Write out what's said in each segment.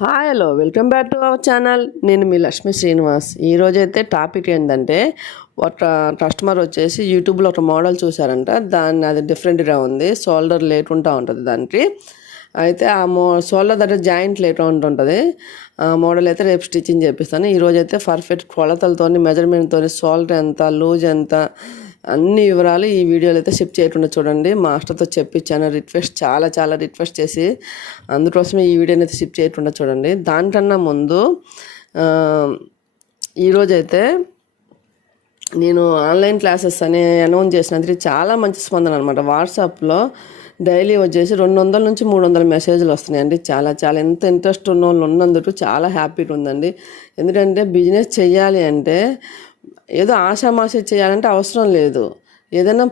Hi hello welcome back to our channel. నేను మీ లక్ష్మీ శ్రీనివాస్. ఈరోజైతే topic ఏంటంటే ఒక కస్టమర్ వచ్చేసి యూట్యూబ్లో ఒక మోడల్ చూసారంట. అది డిఫరెంట్గా ఉంది. షోల్డర్ లేకుండా ఉంటుంది దానికి. అయితే ఆ షోల్డర్ దగ్గర జాయింట్ లేకుండా ఉంటుంది. ఆ మోడల్ అయితే రేపు స్టిచ్చింగ్ చేపిస్తాను. ఈరోజైతే పర్ఫెక్ట్ కొలతలతో మెజర్మెంట్తో షోల్డర్ ఎంత, లూజ్ ఎంత, అన్ని వివరాలు ఈ వీడియోలో అయితే షిఫ్ట్ చేయకుండా చూడండి. మాస్టర్తో చెప్పించాను, చాలా రిక్వెస్ట్ చేసి, అందుకోసమే ఈ వీడియోని అయితే షిఫ్ట్ చేయకుండా చూడండి. దానికన్నా ముందు ఈరోజైతే నేను ఆన్లైన్ క్లాసెస్ అని అనౌన్స్ చేసినందుకు చాలా మంచి స్పందన అనమాట. వాట్సాప్లో డైలీ వచ్చేసి 200 నుంచి 300 మెసేజ్లు వస్తున్నాయండి. చాలా ఎంత ఇంట్రెస్ట్ ఉన్న వాళ్ళు ఉన్నందుకు చాలా హ్యాపీగా ఉందండి. ఎందుకంటే బిజినెస్ చెయ్యాలి అంటే ఏదో ఆషామాషి చేయాలంటే అవసరం లేదు. ఏదైనా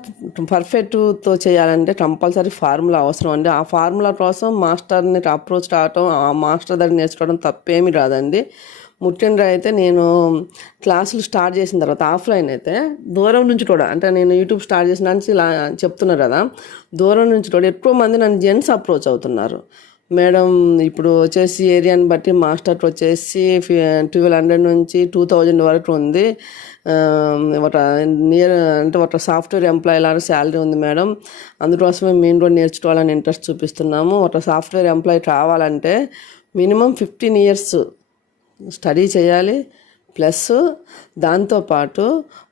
పర్ఫెక్ట్తో చేయాలంటే కంపల్సరీ ఫార్ములా అవసరం అండి. ఆ ఫార్ములా కోసం మాస్టర్ని అప్రోచ్ కావటం, ఆ మాస్టర్ దగ్గర నేర్చుకోవడం తప్పేమీ రాదండి. ముఖ్యంగా అయితే నేను క్లాసులు స్టార్ట్ చేసిన తర్వాత ఆఫ్లైన్ అయితే దూరం నుంచి కూడా, అంటే నేను యూట్యూబ్ స్టార్ట్ చేసిన నుంచి ఇలా చెప్తున్నారు కదా, దూరం నుంచి కూడా ఎక్కువ మంది నన్ను జెంట్స్ అప్రోచ్ అవుతున్నారు. మేడం ఇప్పుడు వచ్చేసి ఏరియాని బట్టి మాస్టర్ వచ్చేసి 1200 నుంచి 2000 వరకు ఉంది. ఒక అంటే ఒక సాఫ్ట్వేర్ ఎంప్లాయీ లాగా శాలరీ ఉంది మేడం. అందుకోసమే మేము కూడా నేర్చుకోవాలని ఇంట్రెస్ట్ చూపిస్తున్నాము. ఒక సాఫ్ట్వేర్ ఎంప్లాయీ కావాలంటే మినిమం 15 years స్టడీ చేయాలి. ప్లస్ దాంతోపాటు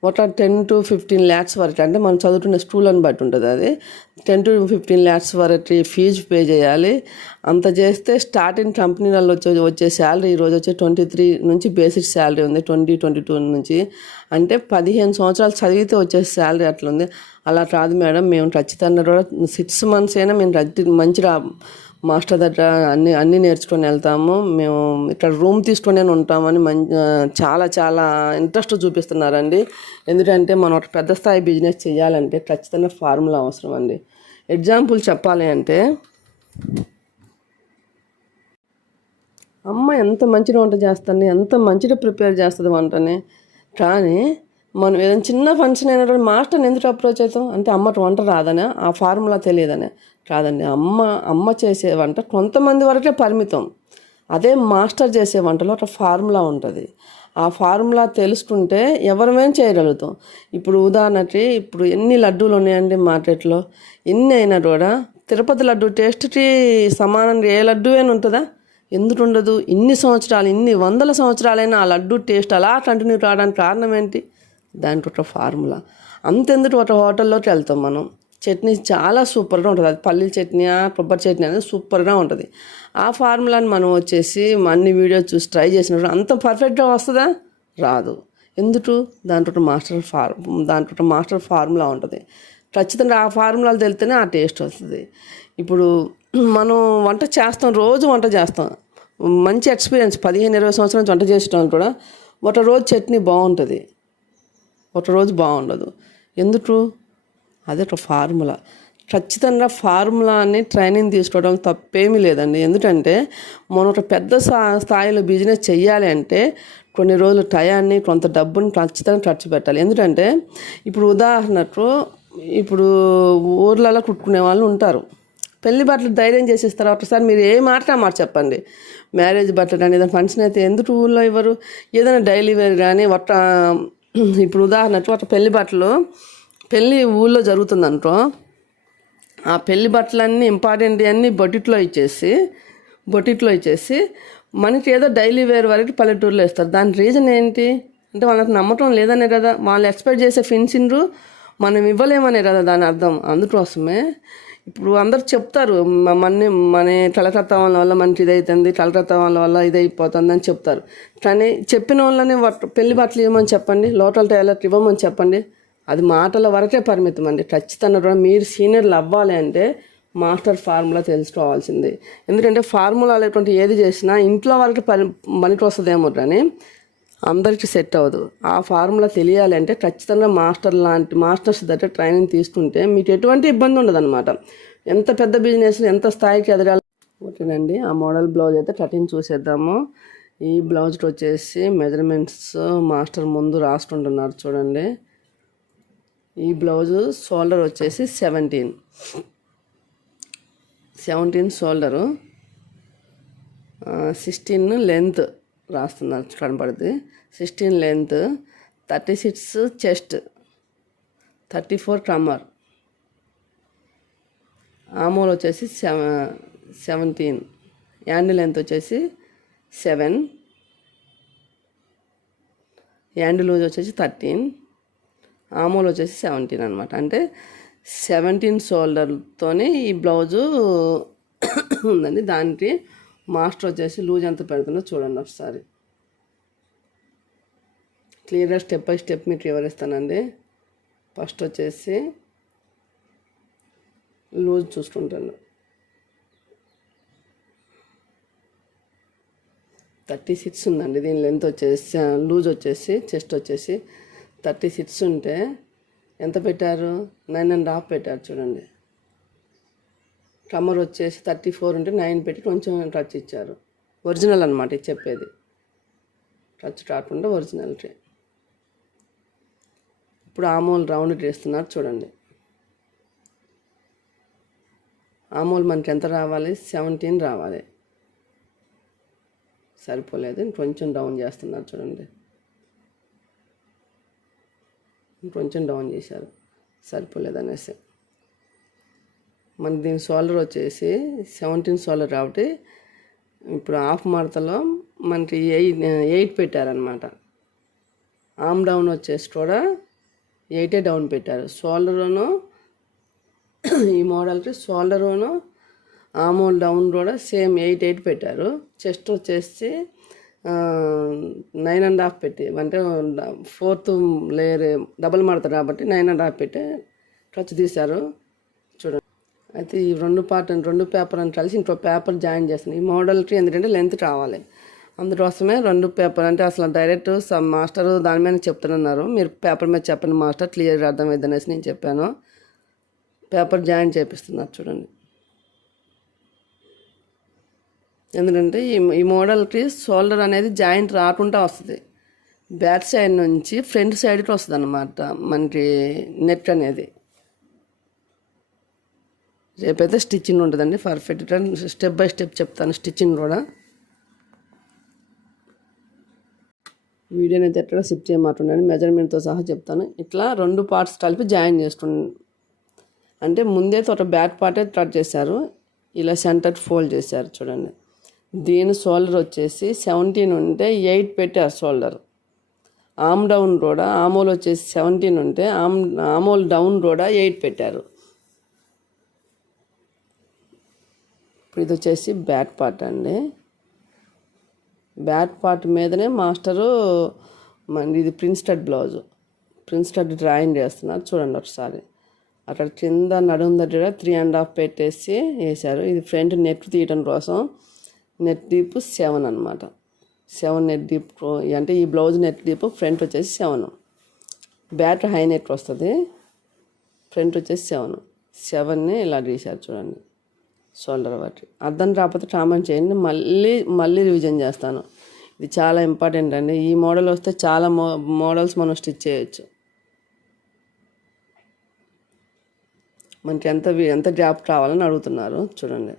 ఒక 10 to 15 lakhs వరకు, అంటే మనం చదువుతున్న స్కూల్ని బట్టి ఉంటుంది, అది 10 to 15 lakhs వరకు ఫీజు పే చేయాలి. అంత చేస్తే స్టార్టింగ్ కంపెనీలలో వచ్చే శాలరీ ఈరోజు వచ్చే 23 నుంచి బేసిక్ శాలరీ ఉంది, 22 నుంచి. అంటే 15 సంవత్సరాలు చదివితే వచ్చే శాలరీ అట్లుంది. అలా కాదు మేడం, మేము ఖచ్చితంగా కూడా 6 months అయినా మేము మంచిగా మాస్టర్ దగ్గర అన్నీ నేర్చుకొని వెళ్తాము. మేము ఇక్కడ రూమ్ తీసుకొని ఉంటామని చాలా ఇంట్రెస్ట్ చూపిస్తున్నారండి. ఎందుకంటే మనం ఒక పెద్ద స్థాయి బిజినెస్ చేయాలంటే ఖచ్చితంగా ఫార్ములా అవసరం అండి. ఎగ్జాంపుల్ చెప్పాలి అంటే, అమ్మ ఎంత మంచిగా వంట చేస్తుంది, ఎంత మంచిగా ప్రిపేర్ చేస్తుంది వంటని, కానీ మనం ఏదైనా చిన్న ఫంక్షన్ అయినా కూడా మాస్టర్ని ఎందుకు అప్రోచ్ అవుతాం అంటే అమ్మకి వంట రాదనే, ఆ ఫార్ములా తెలియదనే కాదండి. అమ్మ చేసే వంట కొంతమంది వరకే పరిమితం. అదే మాస్టర్ చేసే వంటలో ఒక ఫార్ములా ఉంటుంది. ఆ ఫార్ములా తెలుసుకుంటే ఎవరమేం చేయగలుగుతాం. ఇప్పుడు ఉదాహరణకి ఇప్పుడు ఎన్ని లడ్డూలు ఉన్నాయండి మార్కెట్లో, ఎన్ని అయినా కూడా తిరుపతి లడ్డు టేస్ట్కి సమానంగా ఏ లడ్డు అయినా ఉంటుందా? ఎందుకు ఉండదు? ఇన్ని సంవత్సరాలు, ఇన్ని 100 సంవత్సరాలైనా ఆ లడ్డు టేస్ట్ అలా కంటిన్యూ కావడానికి కారణం ఏంటి? దానికి ఒక ఫార్ములా. అంతెందుకు ఒక హోటల్లోకి వెళ్తాం మనం, చట్నీ చాలా సూపర్గా ఉంటుంది. అది పల్లీల చట్నీ, కొబ్బరి చట్నీ అనేది సూపర్గా ఉంటుంది. ఆ ఫార్ములాని మనం వచ్చేసి అన్ని వీడియోస్ చూసి ట్రై చేసినప్పుడు అంత పర్ఫెక్ట్గా వస్తుందా? రాదు. ఎందుకు? దాంట్లో మాస్టర్ ఫార్ములా ఉంటుంది. ఖచ్చితంగా ఆ ఫార్ములాలు తెలితేనే ఆ టేస్ట్ వస్తుంది. ఇప్పుడు మనం వంట చేస్తాం, రోజు వంట చేస్తాం, మంచి ఎక్స్పీరియన్స్ 15-20 సంవత్సరాల నుంచి వంట చేసేటప్పుడు కూడా ఒక రోజు చట్నీ బాగుంటుంది, ఒక రోజు బాగుండదు. ఎందుకు? అదే ఒక ఫార్ములా. ఖచ్చితంగా ఫార్ములాని ట్రైనింగ్ తీసుకోవడం తప్పేమీ లేదండి. ఎందుకంటే మనం ఒక పెద్ద స్థాయిలో బిజినెస్ చెయ్యాలి అంటే కొన్ని రోజులు టయాన్ని, కొంత డబ్బుని ఖచ్చితంగా ఖర్చు పెట్టాలి. ఎందుకంటే ఇప్పుడు ఉదాహరణకు ఇప్పుడు ఊర్లలో కుట్టుకునే వాళ్ళు ఉంటారు. పెళ్లి బట్టలు ధైర్యం చేసేస్తారు. ఒకసారి మీరు ఏ మాట చెప్పండి, మ్యారేజ్ బట్టలు కానీ ఏదైనా ఫంక్షన్ అయితే ఎందుకు ఊళ్ళో ఇవ్వరు? ఏదైనా డైలీ వేర్ కానీ ఇప్పుడు ఉదాహరణకు ఒక పెళ్ళి ఊళ్ళో జరుగుతుందనుకో, ఆ పెళ్లి బట్టలన్నీ ఇంపార్టెంట్ అన్నీ బొటిట్లో ఇచ్చేసి మనకి ఏదో డైలీ వేర్ వరకు పల్లెటూరులో ఇస్తారు. దాని రీజన్ ఏంటి అంటే వాళ్ళకి నమ్మకం లేదనే కదా. వాళ్ళు ఎక్స్పెక్ట్ చేసే ఫినిషింగ్ మనం ఇవ్వలేమనే కదా దాని అర్థం. అందుకోసమే ఇప్పుడు అందరు చెప్తారు, మన కలకత్తా వల్ల మనకి ఇదవుతుంది, కలకత్తా వల్ల ఇదైపోతుంది అని చెప్తారు. కానీ చెప్పిన వాళ్ళని పెళ్లి బట్టలు ఇవ్వమని చెప్పండి, లోకల్ టైలర్ ఇవ్వమని చెప్పండి, అది మాటల వరకే పరిమితం అండి. ఖచ్చితంగా కూడా మీరు సీనియర్లు అవ్వాలి అంటే మాస్టర్ ఫార్ములా తెలుసుకోవాల్సింది. ఎందుకంటే ఫార్ములా లేకుంటే ఏది చేసినా ఇంట్లో వరకు పనికి వస్తుందేమో కానీ అందరికీ సెట్ అవ్వదు. ఆ ఫార్ములా తెలియాలి అంటే ఖచ్చితంగా మాస్టర్స్ దగ్గర ట్రైనింగ్ తీసుకుంటే మీకు ఎటువంటి ఇబ్బంది ఉండదు అనమాట. ఎంత పెద్ద బిజినెస్, ఎంత స్థాయికి ఎదగాలి. ఓకేనండి, ఆ మోడల్ బ్లౌజ్ అయితే కటింగ్ చూసేద్దాము. ఈ బ్లౌజ్కి వచ్చేసి మెజర్మెంట్స్ మాస్టర్ ముందు రాసుకుంటున్నారు చూడండి. ఈ బ్లౌజు షోల్డర్ వచ్చేసి 17 షోల్డరు, 16 లెంత్ రాస్తున్నారు కనపడుతుంది. 16 లెంత్, 36 చెస్ట్, 34 ట్రమ్మర్, ఆమోల్ వచ్చేసి 17, హ్యాండ్ లెంత్ వచ్చేసి 7, హ్యాండ్ లూజ్ వచ్చేసి 13, ఆమోల్ వచ్చేసి 17 అనమాట. అంటే 17 షోల్డర్తోనే ఈ బ్లౌజు ఉందండి. దానికి మాస్టర్ వచ్చేసి లూజ్ ఎంత పెడుతుందో చూడండి ఒకసారి. క్లియర్గా స్టెప్ బై స్టెప్ మీకు వివరిస్తానండి. ఫస్ట్ వచ్చేసి లూజ్ చూసుకుంటాను. 36 ఉందండి దీని లెంత్ వచ్చేసి. లూజ్ వచ్చేసి చెస్ట్ వచ్చేసి 36 ఉంటే ఎంత పెట్టారు? 9.5 పెట్టారు చూడండి. కమ్మర్ వచ్చేసి 34 ఉంటే 9 పెట్టి కొంచెం టచ్ ఇచ్చారు. ఒరిజినల్ అనమాట ఇది చెప్పేది, టచ్ కాకుండా ఒరిజినల్టీ. ఇప్పుడు ఆమోల్ రౌండ్ చేస్తున్నారు చూడండి. ఆమోల్ మనకి ఎంత రావాలి? 17 రావాలి. సరిపోలేదు, కొంచెం డౌన్ చేస్తున్నారు చూడండి. కొంచెం డౌన్ చేశారు, సరిపోలేదు అనేసి. మన దీని షోల్డర్ వచ్చేసి 17 షోల్డర్ కాబట్టి ఇప్పుడు హాఫ్ మడతలో మనకి 8 పెట్టారనమాట. ఆమ్ డౌన్ వచ్చేసి కూడా 8 డౌన్ పెట్టారు. షోల్డర్ను ఈ మోడల్కి షోల్డరును ఆమోల్ డౌన్ కూడా సేమ్ 8 పెట్టారు. చెస్ట్ వచ్చేసి 9.5 పెట్టి, అంటే 4th లేయర్ డబల్ మడత కాబట్టి 9.5 పెట్టి టచ్ తీశారు చూడండి. అయితే ఈ రెండు పేపర్ అని కలిసి ఇంకో పేపర్ జాయిన్ చేస్తున్నాను. ఈ మోడల్కి ఎందుకంటే లెంత్ కావాలి, అందుకోసమే 2 పేపర్. అంటే అసలు డైరెక్ట్ మాస్టర్ దాని మీద చెప్తున్నారు, మీరు పేపర్ మీద చెప్పండి మాస్టర్, క్లియర్గా అర్థమైంది అనేసి నేను చెప్పాను. పేపర్ జాయిన్ చేపిస్తున్నారు చూడండి. ఎందుకంటే ఈ మోడల్కి షోల్డర్ అనేది జాయింట్ రాకుండా వస్తుంది. బ్యాక్ సైడ్ నుంచి ఫ్రంట్ సైడ్కి వస్తుంది అన్నమాట మనకి నెక్ అనేది. రేపైతే స్టిచ్చింగ్ ఉంటుందండి పర్ఫెక్ట్గా, స్టెప్ బై స్టెప్ చెప్తాను స్టిచ్చింగ్ కూడా. వీడియోని అయితే ఎక్కడ స్కిప్ చేయమంటుండండి, మెజర్మెంట్తో సహా చెప్తాను. ఇట్లా 2 పార్ట్స్ కలిపి జాయిన్ చేస్తుండే. అంటే ముందే ఒక బ్యాక్ పార్టే కట్ చేశారు, ఇలా సెంటర్ ఫోల్డ్ చేశారు చూడండి. దీని షోల్డర్ వచ్చేసి 17 ఉంటే 8 పెట్టారు షోల్డర్. ఆమ్ డౌన్ కూడా ఆమోల్ వచ్చేసి 17 ఉంటే ఆమోల్ డౌన్ కూడా 8 పెట్టారు. ఇప్పుడు ఇది వచ్చేసి బ్యాక్ పార్ట్ అండి. బ్యాక్ పార్ట్ మీదనే మాస్టరు ఇది prince cut blouse, prince cut drawing చేస్తున్నారు చూడండి ఒకసారి. అక్కడ కింద నడుము దగ్గర 3.5 పెట్టేసి వేశారు. ఇది ఫ్రంట్ నెట్ తీయడం కోసం నెట్ డీప్ 7 అనమాట. 7 నెట్ డీప్ అంటే ఈ బ్లౌజ్ నెట్ డీప్ ఫ్రంట్ వచ్చేసి 7, బ్యాక్ హై నెట్ వస్తుంది, ఫ్రంట్ వచ్చేసి 7ని ఇలా తీశారు చూడండి. షోల్డర్ బట్టి అర్థం రాకపోతే కామెంట్ చేయండి, మళ్ళీ రివిజన్ చేస్తాను. ఇది చాలా ఇంపార్టెంట్ అండి. ఈ మోడల్ వస్తే చాలా మోడల్స్ మనం స్టిచ్ చేయొచ్చు. మనకి ఎంత గ్యాప్ కావాలని అడుగుతున్నారు చూడండి.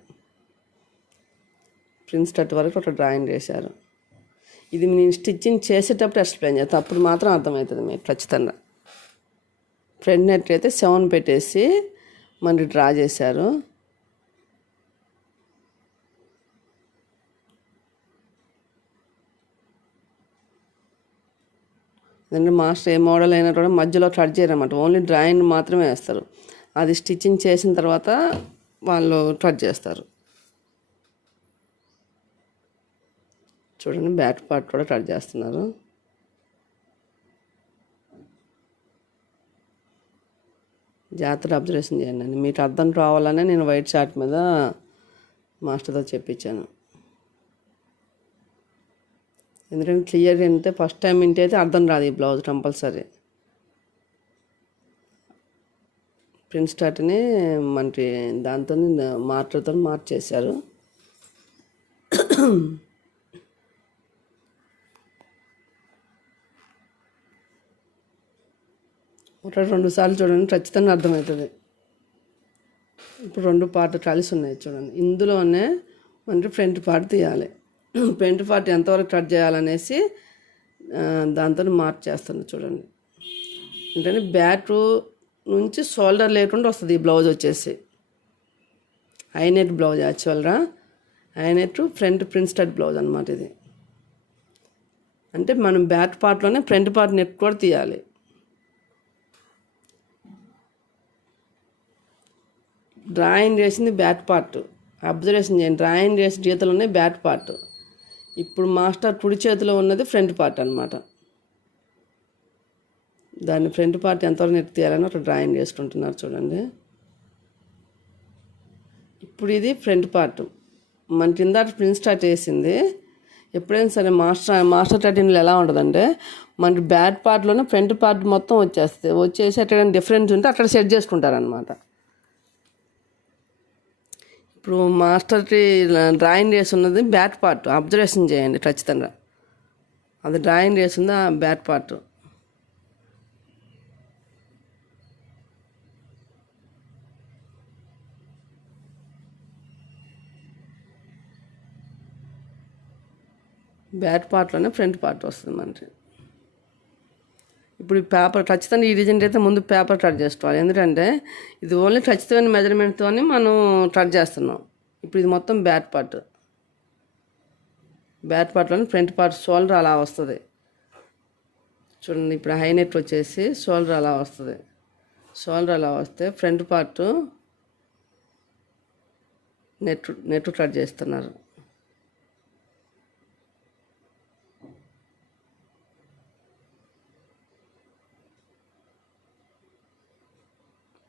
ప్రిన్స్ కట్ వరకు ఒక డ్రాయింగ్ చేశారు. ఇది నేను స్టిచ్చింగ్ చేసేటప్పుడు ఎక్స్ప్లెయిన్ చేస్తాను, అప్పుడు మాత్రం అర్థమవుతుంది మీకు ఖచ్చితంగా. ఫ్రంట్ నెట్ అయితే 7 పెట్టేసి మనకి డ్రా చేశారు. ఎందుకంటే మాస్టర్ ఏ మోడల్ అయినా కూడా మధ్యలో కట్ చేయరన్నమాట, ఓన్లీ డ్రాయింగ్ మాత్రమే వేస్తారు. అది స్టిచ్చింగ్ చేసిన తర్వాత వాళ్ళు కట్ చేస్తారు చూడండి. బ్యాక్ పార్ట్ కూడా కట్ చేస్తున్నారు. జాగ్రత్తగా అబ్జర్వేషన్ చేయండి. మీకు అర్థం కావాలనే నేను వైట్ చార్ట్ మీద మాస్టర్తో చెప్పించాను. ఎందుకంటే క్లియర్ అంటే ఫస్ట్ టైం వింటే అయితే అర్థం రాదు ఈ బ్లౌజ్ కంపల్సరీ. ప్రిన్స్ కట్ని మనకి దాంతో మార్కర్తో మార్క్ చేశారు. ఒక 2 సార్లు చూడండి, ఖచ్చితంగా అర్థమవుతుంది. ఇప్పుడు 2 పార్ట్ కలిసి ఉన్నాయి చూడండి. ఇందులోనే మనకి ఫ్రంట్ పార్ట్ తీయాలి. ఫ్రంట్ పార్ట్ ఎంతవరకు కట్ చేయాలనేసి దాంతో మార్క్ చేస్తాను చూడండి. అంటే బ్యాక్ నుంచి షోల్డర్ లేకుండా వస్తుంది ఈ బ్లౌజ్ వచ్చేసి. హైనెట్ బ్లౌజ్ యాక్చువల్గా హైనెట్ ఫ్రంట్ ప్రిన్స్టెడ్ బ్లౌజ్ అనమాట ఇది. అంటే మనం బ్యాక్ పార్ట్లోనే ఫ్రంట్ పార్ట్ నెట్ కూడా తీయాలి. డ్రాయింగ్ చేసింది బ్యాక్ పార్ట్, అబ్జర్వేషన్ చేయండి. డ్రాయింగ్ చేసిన గీతలోనే బ్యాక్ పార్ట్. ఇప్పుడు మాస్టర్ కుడి చేతిలో ఉన్నది ఫ్రంట్ పార్ట్ అనమాట. దాన్ని ఫ్రంట్ పార్ట్ ఎంతవరకు నెట్ తీయాలని ఒక డ్రాయింగ్ చేసుకుంటున్నారు చూడండి. ఇప్పుడు ఇది ఫ్రంట్ పార్ట్. మన కింద ప్రిన్స్ స్టార్ట్ వేసింది. ఎప్పుడైనా సరే మాస్టర్ కటింగ్లో ఎలా ఉంటుందంటే మనకి బ్యాక్ పార్ట్లోనే ఫ్రంట్ పార్ట్ మొత్తం వచ్చేసి అక్కడ డిఫరెన్స్ ఉంటే అక్కడ సెట్ చేసుకుంటారనమాట. ఇప్పుడు మాస్టర్కి డ్రాయింగ్ చేసి ఉన్నది బ్యాక్ పార్ట్, అబ్జర్వేషన్ చేయండి ఖచ్చితంగా. అది డ్రాయింగ్ చేసింది ఆ బ్యాక్ పార్ట్. బ్యాక్ పార్ట్లోనే ఫ్రంట్ పార్ట్ వస్తుంది మనకి. ఇప్పుడు ఈ పేపర్ ఖచ్చితంగా ఈ డిజైన్ అయితే ముందు పేపర్ కట్ చేసుకోవాలి. ఎందుకంటే ఇది ఓన్లీ ఖచ్చితమైన మెజర్మెంట్తో మనం కట్ చేస్తున్నాం. ఇప్పుడు ఇది మొత్తం బ్యాక్ పార్ట్. బ్యాక్ పార్ట్లోనే ఫ్రంట్ పార్ట్ షోల్డర్ అలా వస్తుంది చూడండి. ఇప్పుడు హై నెట్ వచ్చేసి షోల్డర్ అలా వస్తుంది. షోల్డర్ అలా వస్తే ఫ్రంట్ పార్ట్ నెట్ కట్ చేస్తున్నారు.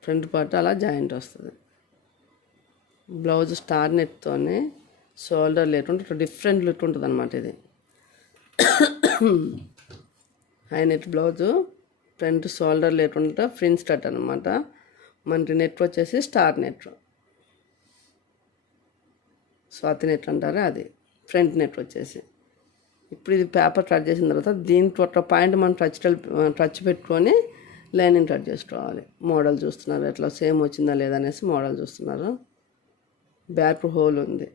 ఫ్రంట్ పార్ట్ అలా జాయింట్ వస్తుంది. బ్లౌజ్ స్టార్ నెట్తోనే షోల్డర్ లేకుండా డిఫరెంట్ లుక్ ఉంటుంది అనమాట. ఇది high net blouse front shoulder లేకుండా ఫ్రిన్స్ కట్ అనమాట. మనకి నెట్ వచ్చేసి స్టార్ నెట్, స్వాతి నెట్ అంటారు అది ఫ్రంట్ నెట్ వచ్చేసి. ఇప్పుడు ఇది పేపర్ కట్ చేసిన తర్వాత దీంట్లో ఒక పాయింట్ మనం టచ్ పెట్టుకొని లైనింగ్ కట్ చేసుకోవాలి. మోడల్ చూస్తున్నారు ఎట్లా సేమ్ వచ్చిందా లేదా అనేసి మోడల్ చూస్తున్నారు. బ్యాక్ హోల్ ఉంది.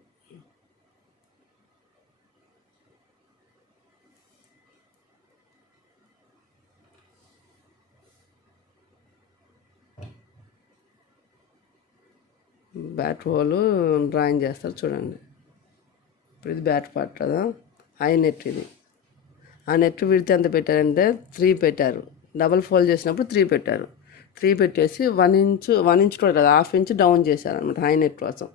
బ్యాక్ హోల్ డ్రాయింగ్ చేస్తారు చూడండి. ఇప్పుడు ఇది బ్యాక్ పార్ట్ కదా, హై నెట్ ఇది. ఆ నెట్ విడితే ఎంత పెట్టారంటే 3 పెట్టారు. డబల్ ఫోల్డ్ చేసినప్పుడు 3 పెట్టారు. 3 పెట్టేసి 1 ఇంచ్ కూడా కదా, 1/2 ఇంచ్ డౌన్ చేశారు అనమాట హై నెట్ కోసం.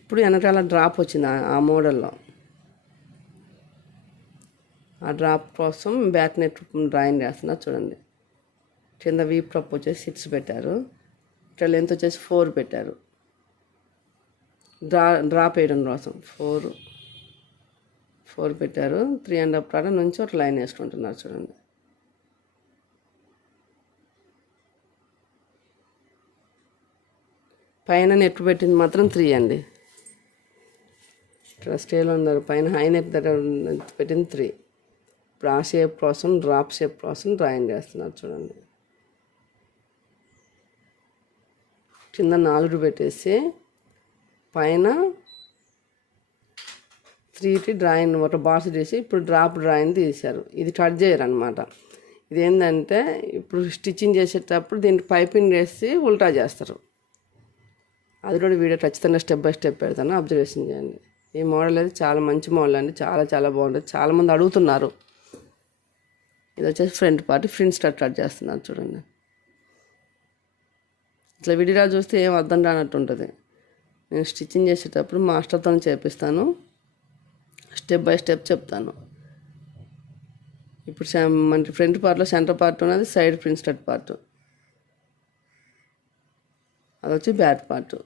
ఇప్పుడు వెనకాల డ్రాప్ వచ్చింది ఆ మోడల్లో. ఆ డ్రాప్ కోసం బ్యాక్ నెట్ డ్రాయింగ్ చేస్తున్నారు చూడండి. కింద వీప్ టాప్ వచ్చేసి 6 పెట్టారు. ఇక్కడ లెంత్ వచ్చేసి 4 పెట్టారు. డ్రాప్ వేయడం కోసం 4 పెట్టారు. 3.5 కాడ నుంచి ఒక లైన్ వేసుకుంటున్నారు చూడండి. పైన నెట్ పెట్టింది మాత్రం 3 అండి. ఇక్కడ స్కేల్ ఉన్నారు, పైన హై నెట్ దగ్గర పెట్టింది 3. ఇప్పుడు ఆ షేప్ కోసం డ్రాప్ షేప్ కోసం డ్రాయింగ్ చేస్తున్నారు చూడండి. కింద 4 పెట్టేసి పైన 3కి డ్రాయింగ్ ఒక బాక్స్ చేసి ఇప్పుడు డ్రాప్ డ్రాయింగ్ తీశారు. ఇది కట్ చేయరు అనమాట. ఇదేంటంటే ఇప్పుడు స్టిచ్చింగ్ చేసేటప్పుడు దీనికి పైపింగ్ వేసి ఉల్టా చేస్తారు. అది కూడా వీడియో ఖచ్చితంగా స్టెప్ బై స్టెప్ పెడతాను, అబ్జర్వేషన్ చేయండి. ఈ మోడల్ అయితే చాలా మంచి మోడల్ అండి, చాలా బాగుంటుంది. చాలామంది అడుగుతున్నారు. ఇది వచ్చేసి ఫ్రంట్ పార్ట్ ఫ్రిన్స్ కట్ చేస్తున్నారు చూడండి. ఇట్లా విడిగా చూస్తే ఏం అర్థం రానట్టు ఉంటుంది. నేను స్టిచ్చింగ్ చేసేటప్పుడు మాస్టర్తో చేపిస్తాను, స్టెప్ బై స్టెప్ చెప్తాను. ఇప్పుడు మనకి ఫ్రంట్ పార్ట్లో సెంటర్ పార్ట్ ఉన్నది, సైడ్ ప్రిన్స్ కట్ పార్ట్, అది వచ్చి బ్యాక్ పార్ట్.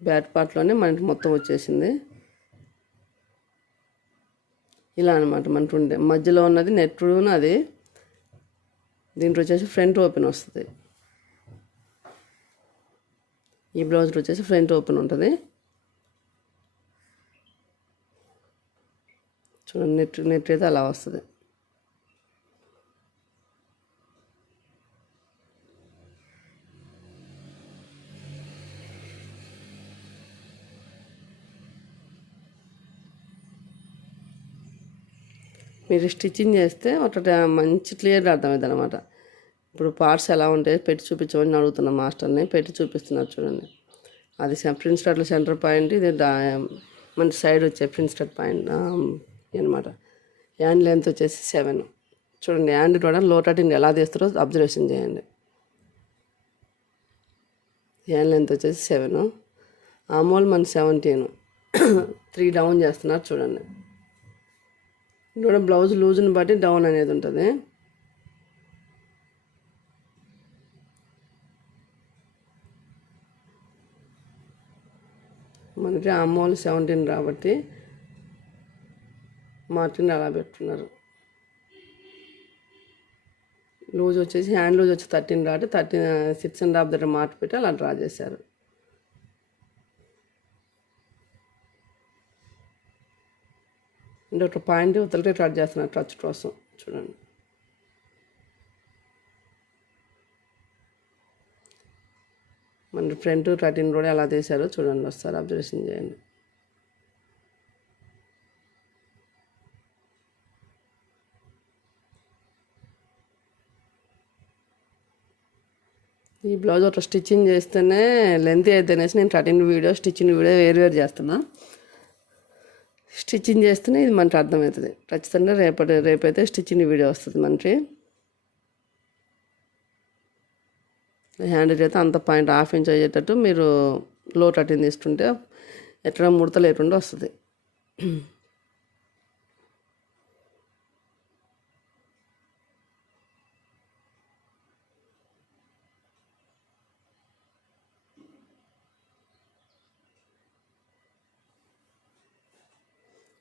బ్యాక్ పార్ట్లోనే మనకి మొత్తం వచ్చేసింది. ఇలా అనమాట మనకు ఉండే మధ్యలో ఉన్నది నెట్టును, అది దీంట్లో వచ్చేసి ఫ్రంట్ ఓపెన్ వస్తుంది. ఈ బ్లౌజ్లో వచ్చేసి ఫ్రంట్ ఓపెన్ ఉంటుంది చూడండి. నెట్ అయితే అలా వస్తుంది. మీరు స్టిచ్చింగ్ చేస్తే ఒకటి మంచి క్లియర్గా అర్థమవుతుంది అనమాట. ఇప్పుడు పార్ట్స్ ఎలా ఉంటాయి పెట్టి చూపించమని అడుగుతున్న మాస్టర్ని, పెట్టి చూపిస్తున్నారు చూడండి. అది ప్రిన్స్ కట్లో సెంటర్ పాయింట్, ఇది మంచి సైడ్ వచ్చే ప్రిన్స్ కట్ పాయింట్ అనమాట. హ్యాండ్ లెంత్ వచ్చేసి 7. చూడండి హ్యాండ్ కూడా లో కటింగ్ ఎలా తీస్తారో అబ్జర్వేషన్ చేయండి. హ్యాండ్ లెంత్ వచ్చేసి 7, ఆమోల్ మన 17, 3 డౌన్ చేస్తున్నారు చూడండి. కూడా బ్లౌజ్ లూజ్ని బట్టి డౌన్ అనేది ఉంటుంది. మనకి ఆమోల్ 17 కాబట్టి మార్జిన్ అలా పెట్టుకున్నారు. లూజ్ వచ్చేసి హ్యాండ్ లూజ్ వచ్చి 13 కాబట్టి 6.5 దగ్గర మార్క్ పెట్టి అలా డ్రా చేశారు. అంటే ఒక పాయింట్ ఉత్తలకే కట్ చేస్తున్నారు టచ్ కోసం చూడండి. మన ఫ్రంట్ కటింగ్ కూడా ఎలా తీశారో చూడండి, వస్తారు అబ్జర్వేషన్ చేయండి. ఈ బ్లౌజ్ ఒక స్టిచ్చింగ్ చేస్తేనే లెంత్ అయితేనేసి నేను కటింగ్ వీడియో స్టిచ్చింగ్ వీడియో వేరు చేస్తున్నా. స్టిచ్చింగ్ చేస్తేనే ఇది మనకి అర్థమవుతుంది. ఖచ్చితంగా రేపైతే స్టిచ్చింగ్ వీడియో వస్తుంది మనకి. హ్యాండిల్ అయితే అంత పాయింట్ 1/2 ఇంచ్ అయ్యేటట్టు మీరు లో కటింగ్ తీసుకుంటే ఎక్కడ ముడత లేకుండా వస్తుంది.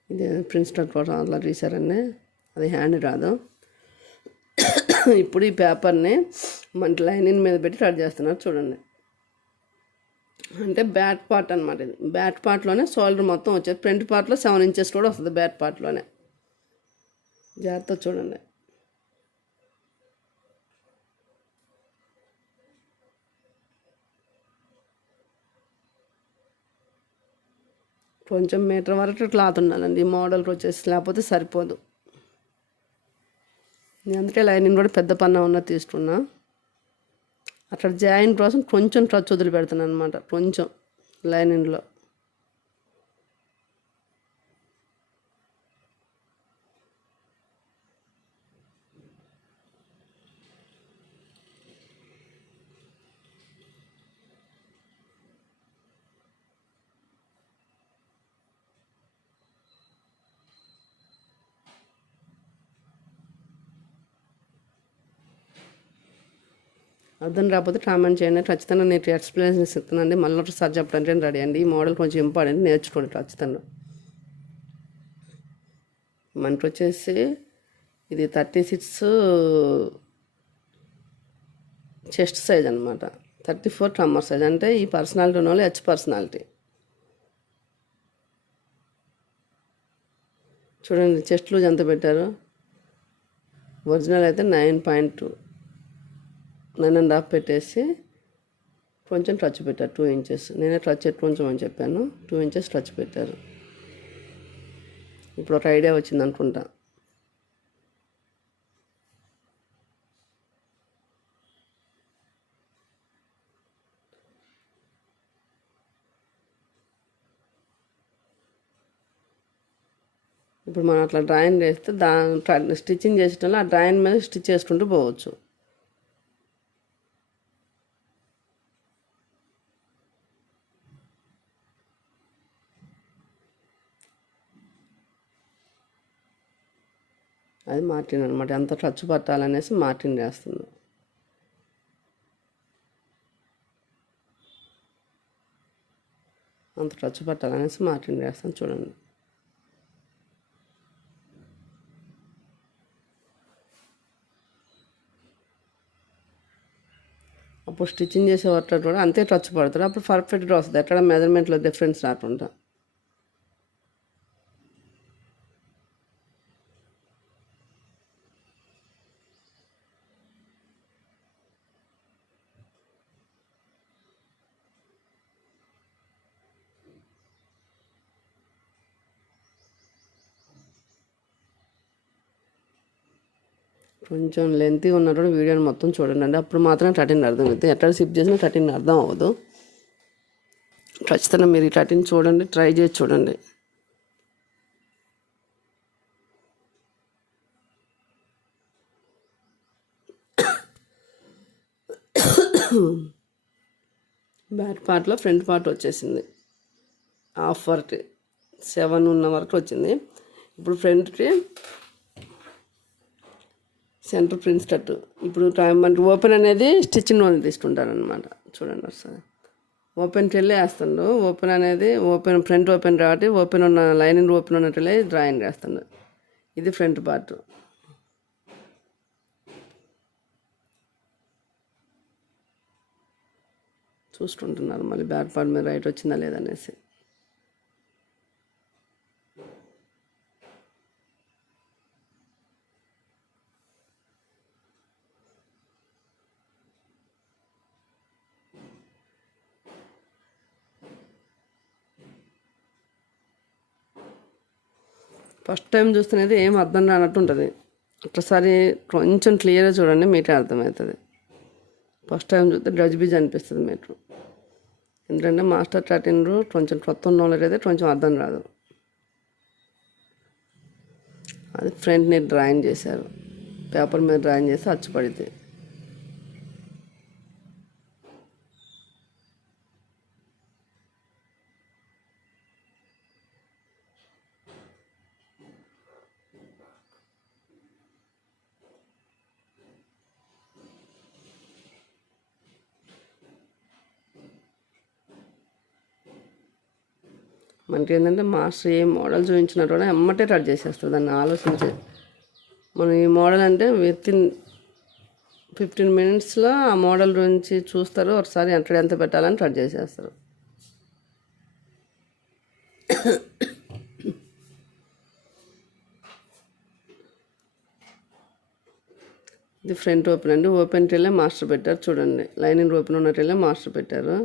ఇది ప్రిన్స్ కట్ కోసం అట్లా తీసారండి, అది హ్యాండ్ రాదు. ఇప్పుడు ఈ పేపర్ని మన లైనింగ్ మీద పెట్టి కట్ చేస్తున్నారు చూడండి. అంటే బ్యాక్ పార్ట్ అనమాట. ఇది బ్యాక్ పార్ట్లోనే షోల్డర్ మొత్తం వచ్చేది. ఫ్రంట్ పార్ట్లో 7 ఇంచెస్ కూడా వస్తుంది బ్యాక్ పార్ట్లోనే. జాగ్రత్త చూడండి. కొంచెం మీటర్ వరకు క్లాత్ ఉండాలండి ఈ మోడల్కి వచ్చేసి, లేకపోతే సరిపోదు. నేను అందుకే లైనింగ్ కూడా పెద్ద పన్నా ఉన్నది తీసుకున్నా. అక్కడ జాయిన్ కోసం కొంచెం టచ్ వదిలిపెడుతున్నాను అనమాట, కొంచెం లైనింగ్లో. అర్థం రాకపోతే కామెంట్ చేయండి, ఖచ్చితంగా నేను ఎక్స్ప్లెనేషన్ ఇస్తున్నానండి. మళ్ళీ ఒకసారి చెప్పడానికి రెడీ అండి. ఈ మోడల్ కొంచెం ఇంపార్టెంట్, నేర్చుకోండి ఖచ్చితంగా. మనకు వచ్చేసి ఇది 36 చెస్ట్ సైజ్ అనమాట, 34 కమ్మర్ సైజ్. అంటే ఈ పర్సనాలిటీ ఉన్న వాళ్ళు పర్సనాలిటీ. చూడండి చెస్ట్ లూజ్ ఎంత పెట్టారు. ఒరిజినల్ అయితే 9.2, 9.5 పెట్టేసి కొంచెం టచ్ పెట్టారు 2 ఇంచెస్. నేనే టచ్ కొంచెం అని చెప్పాను, 2 ఇంచెస్ టచ్ పెట్టారు. ఇప్పుడు ఒక ఐడియా వచ్చింది అనుకుంటా. ఇప్పుడు మనం అట్లా డ్రాయింగ్ చేస్తే స్టిచ్చింగ్ చేసేటప్పుడు ఆ డ్రాయింగ్ మీద స్టిచ్ చేసుకుంటూ పోవచ్చు. అది మార్టిన్ అనమాట. ఎంత టచ్ పట్టాలనేసి మార్టిన్ చేస్తుంది. అంత టచ్ పట్టాలనేసి మార్టిన్ చేస్తాను చూడండి. అప్పుడు స్టిచ్చింగ్ చేసే వర్క్ కూడా అంతే టచ్ పడతారు, అప్పుడు పర్ఫెక్ట్గా వస్తుంది. ఎక్కడ మెజర్మెంట్లో డిఫరెన్స్ రాకుండా. కొంచెం లెంతీ ఉన్నప్పుడు వీడియోని మొత్తం చూడండి, అప్పుడు మాత్రం 13 అర్థమవుతుంది. ఎట్లా సిప్ చేసినా 13 అర్థం అవ్వదు. ఖచ్చితంగా మీరు ఈ 13 చూడండి, ట్రై చేసి చూడండి. బ్యాక్ పార్ట్లో ఫ్రంట్ పార్ట్ వచ్చేసింది. హాఫ్ వర్క్ 7 ఉన్న వరకు వచ్చింది. ఇప్పుడు ఫ్రంట్కి సెంటర్ ప్రిన్స్ కట్. ఇప్పుడు మనకి ఓపెన్ అనేది స్టిచ్చింగ్ వాళ్ళు తీసుకుంటారనమాట. చూడండి ఒకసారి ఓపెన్కి వెళ్ళి వేస్తాడు. ఓపెన్ అనేది ఫ్రంట్ ఓపెన్ కాబట్టి ఓపెన్ ఉన్న లైనింగ్ ఓపెన్ ఉన్నట్టు డ్రాయింగ్ వేస్తాడు. ఇది ఫ్రంట్ పార్ట్. చూసుకుంటున్నారు మళ్ళీ బ్యాక్ పార్ట్ మీద రైట్ వచ్చిందా లేదనేసి. ఫస్ట్ టైం చూస్తున్నది ఏం అర్థం రానట్టు ఉంటుంది. ఒకసారి కొంచెం క్లియర్గా చూడండి, మీకే అర్థమవుతుంది. ఫస్ట్ టైం చూస్తే గజిబిజి అనిపిస్తుంది మీకు. ఎందుకంటే మాస్టర్ 13 కొంచెం కొత్త ఉన్న వాళ్ళకైతే కొంచెం అర్థం రాదు. అది ఫ్రంట్ని డ్రాయింగ్ చేశారు, పేపర్ మీద డ్రాయింగ్ చేసి అచ్చుపడితే. మనకి ఏంటంటే మాస్టర్ ఏ మోడల్ చూపించినా కూడా ఎమ్మటే కట్ చేసేస్తుంది. దాన్ని ఆలోచించి మనం ఈ మోడల్ అంటే వితిన్ 15 minutesలో ఆ మోడల్ గురించి చూస్తారు. ఒకసారి ఎంత పెట్టాలని కట్ చేసేస్తారు. ఇది ఫ్రంట్ ఓపెన్ అండి. ఓపెన్కి వెళ్ళే మాస్టర్ పెట్టారు. చూడండి లైనింగ్ ఓపెన్ ఉన్నట్టు వెళ్ళే మాస్టర్ పెట్టారు.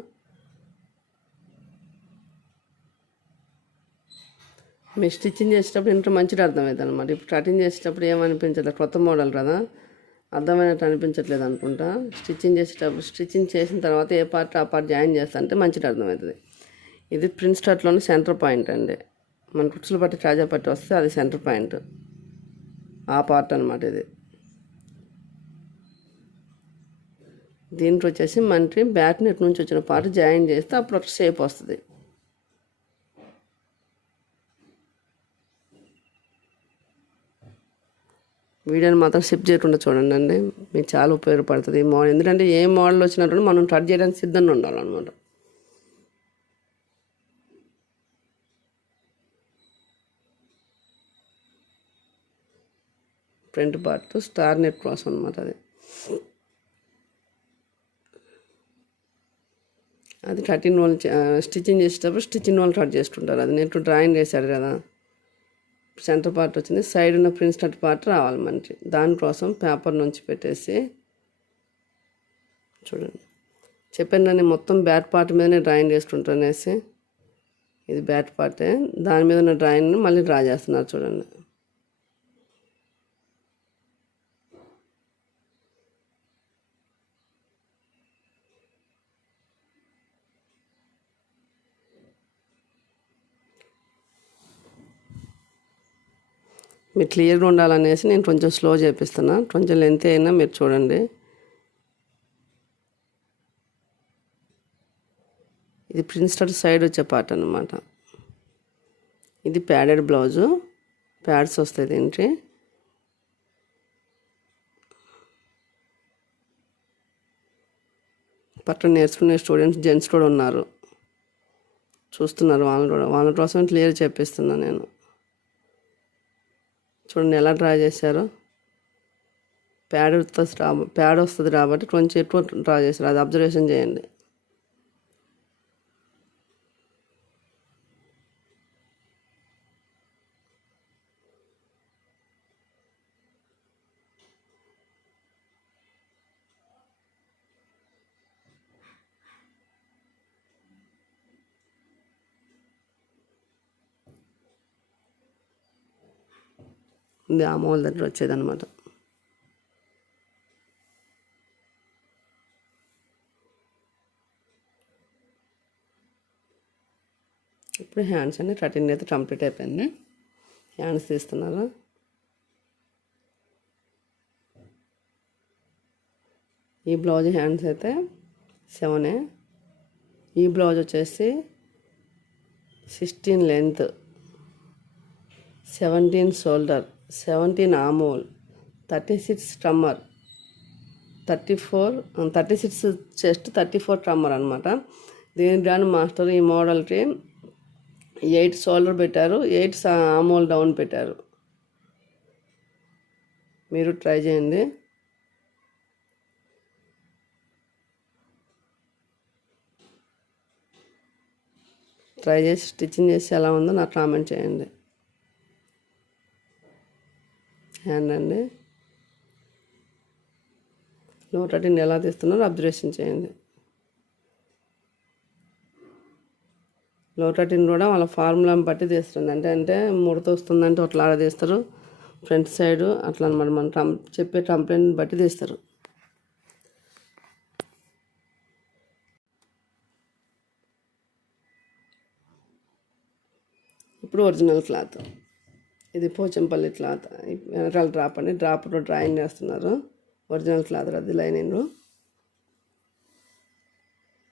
మీరు స్టిచ్చింగ్ చేసేటప్పుడు ఇంట్లో మంచిగా అర్థమవుతుంది అనమాట. ఇప్పుడు కటింగ్ చేసేటప్పుడు ఏమనిపించట్లేదు, కొత్త మోడల్ కదా, అర్థమైనట్టు అనిపించట్లేదు అనుకుంటా. స్టిచ్చింగ్ చేసిన తర్వాత ఏ పార్ట్ ఆ పార్ట్ జాయిన్ చేస్తా అంటే మంచిగా అర్థమవుతుంది. ఇది ప్రిన్స్ కట్లోని సెంటర్ పాయింట్ అండి. మన కుచ్చులు పట్టి కాజా పట్టి వస్తే అది సెంటర్ పాయింట్, ఆ పార్ట్ అనమాట ఇది. దీంట్లో వచ్చేసి మనకి బ్యాక్ నెట్ నుంచి వచ్చిన పార్ట్ జాయిన్ చేస్తే అప్పుడు ఒక షేప్ వస్తుంది. వీడియోని మాత్రం స్కిప్ చేయకుండా చూడండి అండి, మీకు చాలా ఉపయోగపడుతుంది ఈ మోడల్. ఎందుకంటే ఏ మోడల్ వచ్చినట్టు మనం కట్ చేయడానికి సిద్ధంగా ఉండాలన్నమాట. Front part star net cross అనమాట. అది 13 వాళ్ళు స్టిచ్చింగ్ చేసేటప్పుడు స్టిచ్చింగ్ వాళ్ళు కట్ చేసుకుంటారు. అది నెట్ డ్రాయింగ్ వేశారు కదా, సెంటర్ పార్ట్ వచ్చింది. సైడ్ ఉన్న ప్రిన్స్ కట్ పార్ట్ రావాలి మనకి. దానికోసం పేపర్ నుంచి పెట్టేసి చూడండి, చెప్పాను నేను మొత్తం బ్యాక్ పార్ట్ మీదనే డ్రాయింగ్ చేసుకుంటాను అనేసి. ఇది బ్యాక్ పార్టే, దాని మీద ఉన్న డ్రాయింగ్ని మళ్ళీ డ్రా చేస్తున్నారు చూడండి. మీరు క్లియర్గా ఉండాలనేసి నేను కొంచెం స్లో చేపిస్తున్నా, కొంచెం లెంత్ అయినా మీరు చూడండి. ఇది ప్రిన్స్ కట్ సైడ్ వచ్చే పార్ట్ అనమాట. ఇది ప్యాడెడ్ బ్లౌజు, ప్యాడ్స్ వస్తాయి దీనికి. పక్కన నేర్చుకునే స్టూడెంట్స్ జెంట్స్ కూడా ఉన్నారు, చూస్తున్నారు. వాళ్ళ కోసం క్లియర్ చెప్పిస్తున్నాను నేను. చూడండి ఎలా డ్రా చేశారో. ప్యాడ్ వస్తుంది కాబట్టి కొంచెం ఎక్కువ డ్రా చేశారు, అది అబ్జర్వేషన్ చేయండి. ఇది ఆ మూల దగ్గర వచ్చేదన్నమాట. ఇప్పుడు హ్యాండ్స్ అన్ని కటింగ్ అయితే కంప్లీట్ అయిపోయింది. హ్యాండ్స్ తీస్తున్నారు. ఈ బ్లౌజ్ హ్యాండ్స్ అయితే 7. ఈ బ్లౌజ్ వచ్చేసి 16 లెంత్, 17 షోల్డర్, 17 ఆమోల్, 36 ట్రమ్మర్, 36 చెస్ట్, 34 ట్రమ్మర్ అనమాట. దీనికి గాను మాస్టర్ ఈ మోడల్కి 8 షోల్డర్ పెట్టారు, 8 ఆమోల్ డౌన్ పెట్టారు. మీరు ట్రై చేయండి. ట్రై చేసి స్టిచ్చింగ్ చేసి ఎలా ఉందో నాకు కామెంట్ చేయండి. హ్యాండ్ అండి, లో కటింగ్ ఎలా తీస్తున్నారో అబ్జర్వేషన్ చేయండి. లో కటింగ్ కూడా వాళ్ళ ఫార్ములాని బట్టి తీస్తుంది. అంటే ముడత వస్తుందంటే అట్లా తీస్తారు, ఫ్రంట్ సైడ్ అట్లా అనమాట. మనం చెప్పే కంప్లైంట్ బట్టి తీస్తారు. ఇప్పుడు ఒరిజినల్ క్లాత్, ఇది పోచంపల్లి క్లాత్. వెనకాల డ్రాప్ అండి, డ్రాప్లో డ్రాయింగ్ చేస్తున్నారు. ఒరిజినల్ క్లాత్ అది లైనింగ్,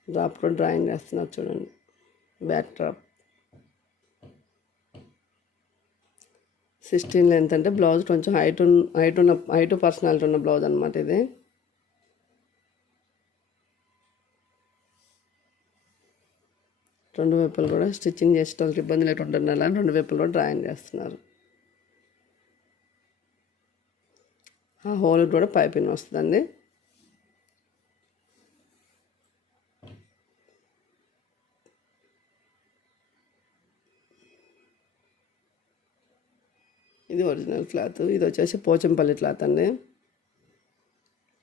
డ్రాప్లో డ్రాయింగ్ చేస్తున్నారు చూడండి. బ్యాక్ డ్రాప్ 16 లెంత్ అంటే బ్లౌజ్ కొంచెం హైట్ పర్సనాలిటీ ఉన్న బ్లౌజ్ అనమాట ఇది. రెండు వైపులు కూడా స్టిచ్చింగ్ చేసేటోళ్ళకి ఇబ్బంది లేకుండా ఉండాలని రెండు వైపులు కూడా డ్రాయింగ్ చేస్తున్నారు. ఆ హోల్ కూడా పైపింగ్ వస్తుందండి. ఇది ఒరిజినల్ క్లాత్. ఇది వచ్చేసి పోచంపల్లి క్లాత్ అండి.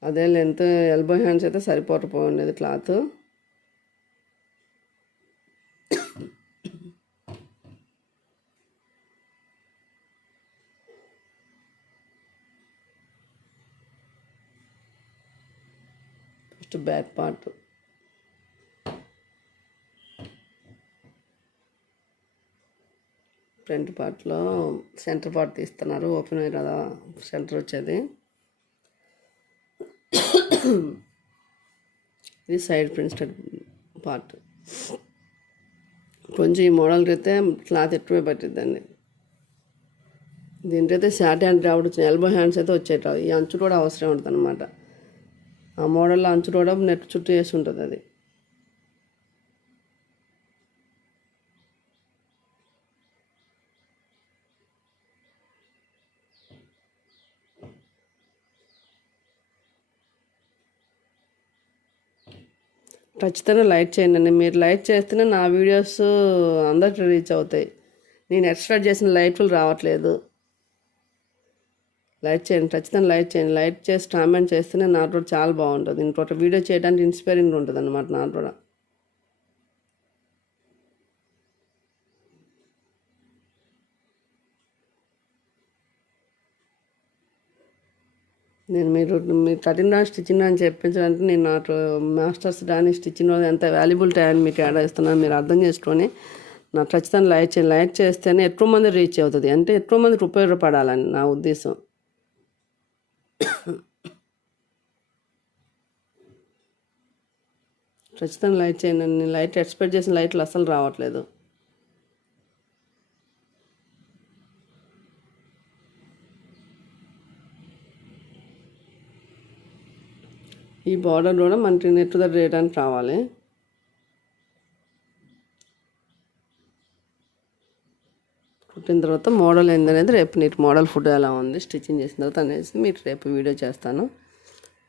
అదే లెంత్ ఎల్బో హ్యాండ్స్ అయితే సరిపోకపోయింది cloth. First back part, front పార్ట్లో సెంటర్ పార్ట్ తీస్తున్నారు. ఓపెన్ అయ్యి కదా సెంటర్ వచ్చేది. ఇది సైడ్ ప్రిన్స్టెడ్ పార్ట్. కొంచెం ఈ మోడల్కి అయితే క్లాత్ ఎక్కువే పట్టిద్దండి. దీంట్లో అయితే షార్ట్ హ్యాండ్ రావడం, ఎల్బో హ్యాండ్స్ అయితే వచ్చేట. ఈ అంచు కూడా అవసరం ఉంటుంది అనమాట. ఆ మోడల్లో అంచు కూడా నెట్ చుట్టూ వేసి ఉంటుంది అది. ఖచ్చితంగా లైక్ చేయండి. మీరు లైక్ చేస్తేనే నా వీడియోస్ అందరికి రీచ్ అవుతాయి. నేను ఎక్స్పెక్ట్ చేసిన లైక్లు రావట్లేదు. లైక్ చేయండి, ఖచ్చితంగా లైక్ చేయండి. లైక్ చేసి కామెంట్ చేస్తేనే నాకు కూడా చాలా బాగుంటుంది. ఇంకొక వీడియో చేయడానికి ఇన్స్పైరింగ్ ఉంటుంది అన్నమాట నాకు కూడా. నేను మీరు కటింగ్ రా స్టిచ్చింగ్ అని చెప్పించడానికి నేను నాకు మాస్టర్స్ కానీ స్టిచ్చింగ్ ఎంత వాల్యుబుల్ టైం మీకు యాడ్ చేస్తున్నాను మీరు అర్థం చేసుకొని నాకు ఖచ్చితంగా లైక్ చేయండి. లైక్ చేస్తేనే ఎక్కువ మంది రీచ్ అవుతుంది, అంటే ఎక్కువ మందికి ఉపయోగపడాలని నా ఉద్దేశం. ఖచ్చితంగా లైక్ చేయండి. నేను లైట్ ఎక్స్పెక్ట్ చేసిన లైట్లు అస్సలు రావట్లేదు. ఈ బార్డర్ కూడా మనకి నెట్ దగ్గర వేయడానికి రావాలి. కుట్టిన తర్వాత మోడల్ ఏందనేది రేపు నీకు మోడల్ ఫుడ్ ఎలా ఉంది స్టిచ్చింగ్ చేసిన తర్వాత అనేసి మీకు రేపు వీడియో చేస్తాను.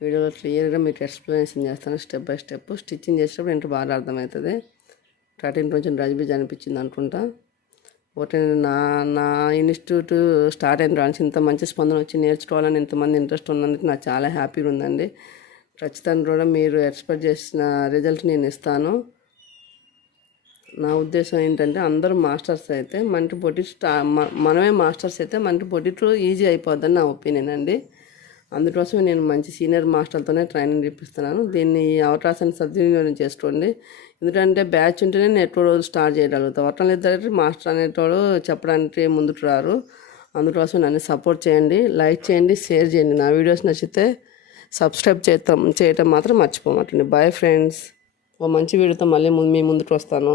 వీడియోలో క్లియర్గా మీకు ఎక్స్ప్లెనేషన్ చేస్తాను స్టెప్ బై స్టెప్. స్టిచ్చింగ్ చేసేటప్పుడు ఎంత బాగా అర్థమవుతుంది. కటింగ్ కొంచెం రజ్బీజ్ అనిపించింది అనుకుంటా. ఒకటి నా ఇన్స్టిట్యూట్ స్టార్ట్ అయిన రాని ఇంత మంచి స్పందన వచ్చి నేర్చుకోవాలని ఇంతమంది ఇంట్రెస్ట్ ఉన్నందుకు నాకు చాలా హ్యాపీగా ఉందండి. ఖచ్చితంగా కూడా మీరు ఎక్స్పెక్ట్ చేసిన రిజల్ట్ నేను ఇస్తాను. నా ఉద్దేశం ఏంటంటే అందరూ మాస్టర్స్ అయితే మనకి పొట్టి మనమే మాస్టర్స్ అయితే మనకి పొట్టి ఈజీ అయిపోద్దని నా ఒపీనియన్ అండి. అందుకోసమే నేను మంచి సీనియర్ మాస్టర్లతోనే ట్రైనింగ్ ఇప్పిస్తున్నాను. దీన్ని ఈ అవకాశాన్ని సద్వినియోగం చేసుకోండి. ఎందుకంటే బ్యాచ్ ఉంటేనే నెట్ రోజు స్టార్ట్ చేయగలుగుతాం. వర్షం లేదు మాస్టర్ అనేటోడు చెప్పడానికి ముందుకు రారు. అందుకోసం నన్ను సపోర్ట్ చేయండి, లైక్ చేయండి, షేర్ చేయండి. నా వీడియోస్ నచ్చితే సబ్స్క్రైబ్ చేయటం మాత్రం మర్చిపోమాటండి. Bye friends. ఓ మంచి వీడియోతో మళ్ళీ మీ ముందుకు వస్తాను.